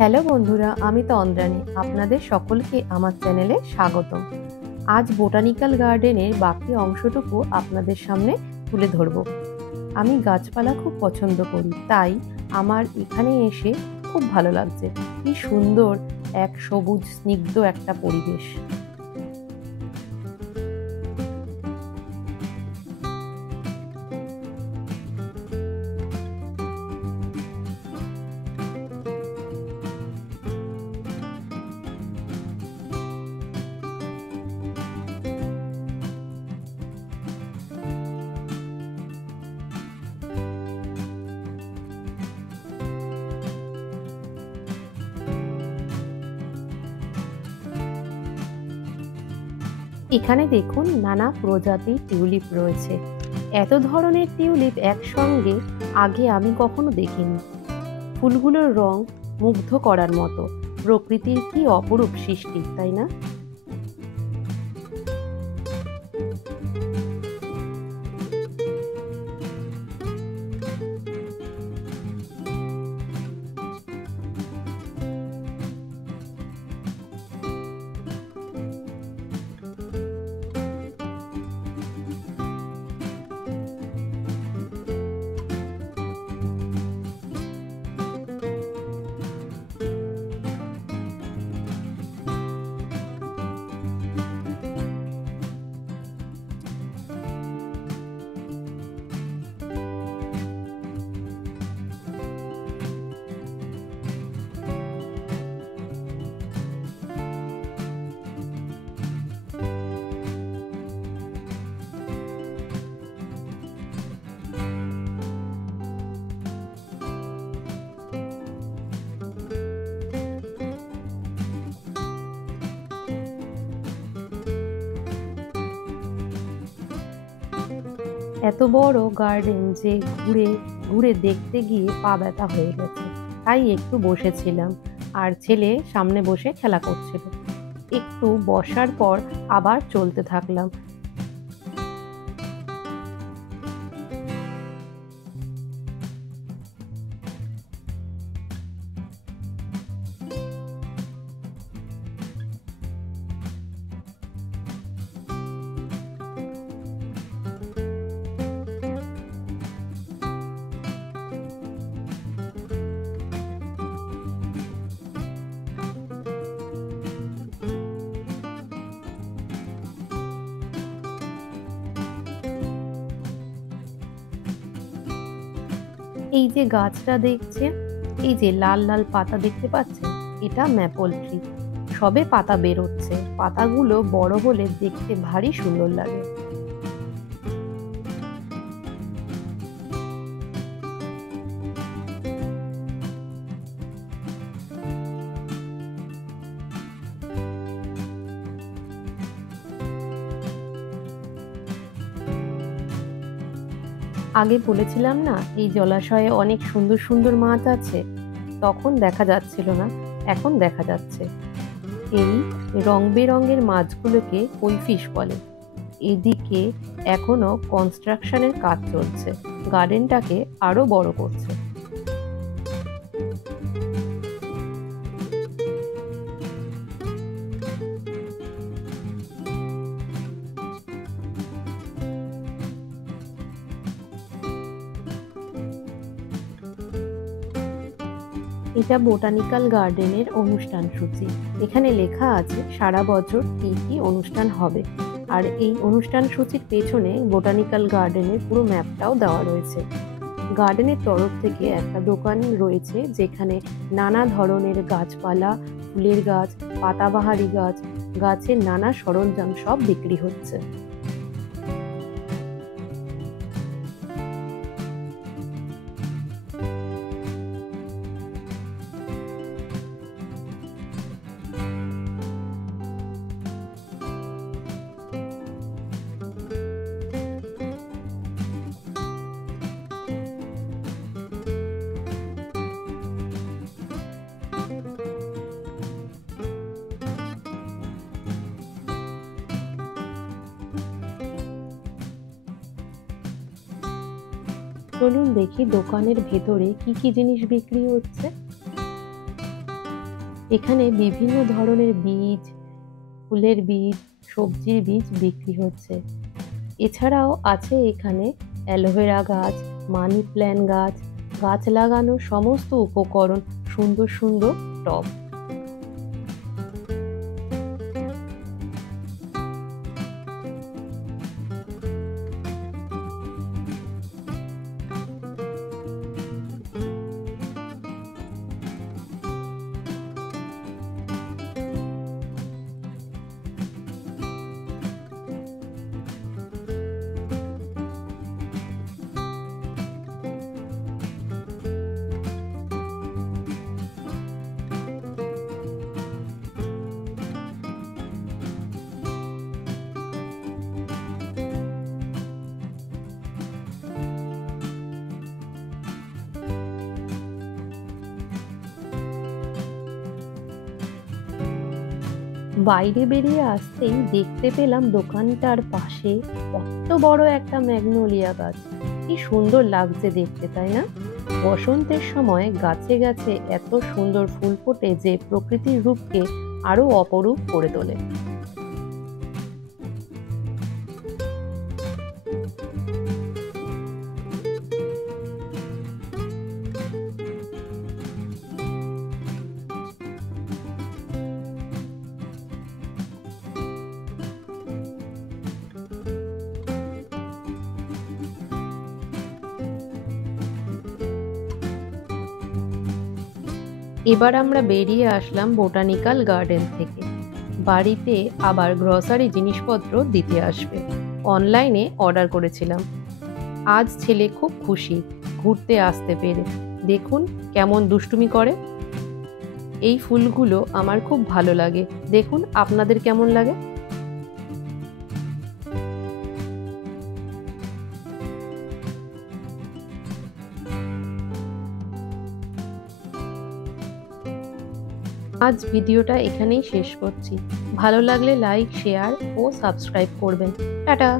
Hello বন্ধুরা, আমি তন্দ্রানী। আপনাদের সকলকে আমার চ্যানেলে স্বাগতম। আজ বোটানিক্যাল গার্ডেনের বাকি অংশটুকু আপনাদের সামনে তুলে ধরব। আমি গাছপালা খুব পছন্দ করি, তাই আমার এখানে এসে খুব ভালো লাগছে। কি সুন্দর এক সবুজ স্নিগ্ধ একটা পরিবেশ। এখানে দেখুন নানা প্রজাতির টিউলিপ রয়েছে। এত ধরনের টিউলিপ একসঙ্গে আগে আমি কখনো দেখিনি। ফুলগুলোর রং মুগ্ধ করার মতো। প্রকৃতির কি অপরূপ সৃষ্টি, তাই না? এত বড় গার্ডেন যে ঘুরে ঘুরে দেখতে গিয়ে পা ব্যথা হয়ে গেছে, তাই একটু বসেছিলাম। আর ছেলে সামনে বসে খেলা করছিল। একটু বসার পর আবার চলতে থাকলাম। এই যে গাছটা দেখছেন, এই যে লাল লাল পাতা দেখতে পাচ্ছেন, এটা ম্যাপল ট্রি। সবে পাতা বেরোচ্ছে। পাতাগুলো বড় হলে দেখতে ভারী সুন্দর লাগে। আগে বলেছিলাম না, এই জলাশয়ে অনেক সুন্দর সুন্দর মাছ আছে। তখন দেখা যাচ্ছিল না, এখন দেখা যাচ্ছে। এই রং বেরঙের মাছগুলোকে কই ফিশ বলে। এদিকে এখনো কনস্ট্রাকশনের কাজ চলছে, গার্ডেনটাকে আরো বড় করছে। এটা বোটানিক্যাল গার্ডেনের অনুষ্ঠান সূচি। এখানে লেখা আছে সারা বছর কি কি অনুষ্ঠান হবে। আর এই অনুষ্ঠান সূচির পেছনে বোটানিক্যাল গার্ডেনের পুরো ম্যাপটাও দেওয়া রয়েছে। গার্ডেনের তরফ থেকে একটা দোকান রয়েছে, যেখানে নানা ধরনের গাছপালা, ফুলের গাছ, পাতাবাহারি গাছ, গাছের নানা সরঞ্জাম সব বিক্রি হচ্ছে। চলুন দেখি দোকানের ভেতরে কি কি জিনিস বিক্রি হচ্ছে। এখানে বিভিন্ন ধরনের বীজ, ফুলের বীজ, সবজির বীজ বিক্রি হচ্ছে। এছাড়াও আছে এখানে অ্যালোভেরা গাছ, মানি প্ল্যান্ট গাছ, গাছ লাগানোর সমস্ত উপকরণ, সুন্দর সুন্দর টব। বাইরে বেরিয়ে আসতেই দেখতে পেলাম দোকানটার পাশে কত বড় একটা ম্যাগনোলিয়া গাছ। কি সুন্দর লাগছে দেখতে, তাই না? বসন্তের সময় গাছে গাছে এত সুন্দর ফুল ফোটে যে প্রকৃতির রূপকে আরো অপরূপ করে তোলে। এবার আমরা বেরিয়ে আসলাম বোটানিক্যাল গার্ডেন থেকে। বাড়িতে আবার গ্রসারি জিনিসপত্র দিতে আসবে, অনলাইনে অর্ডার করেছিলাম। আজ ছেলে খুব খুশি ঘুরতে আসতে পেরে। দেখুন কেমন দুষ্টুমি করে। এই ফুলগুলো আমার খুব ভালো লাগে, দেখুন আপনাদের কেমন লাগে। আজ ভিডিওটা এখানেই শেষ করছি। ভালো লাগলে লাইক, শেয়ার ও সাবস্ক্রাইব করবেন। টাটা।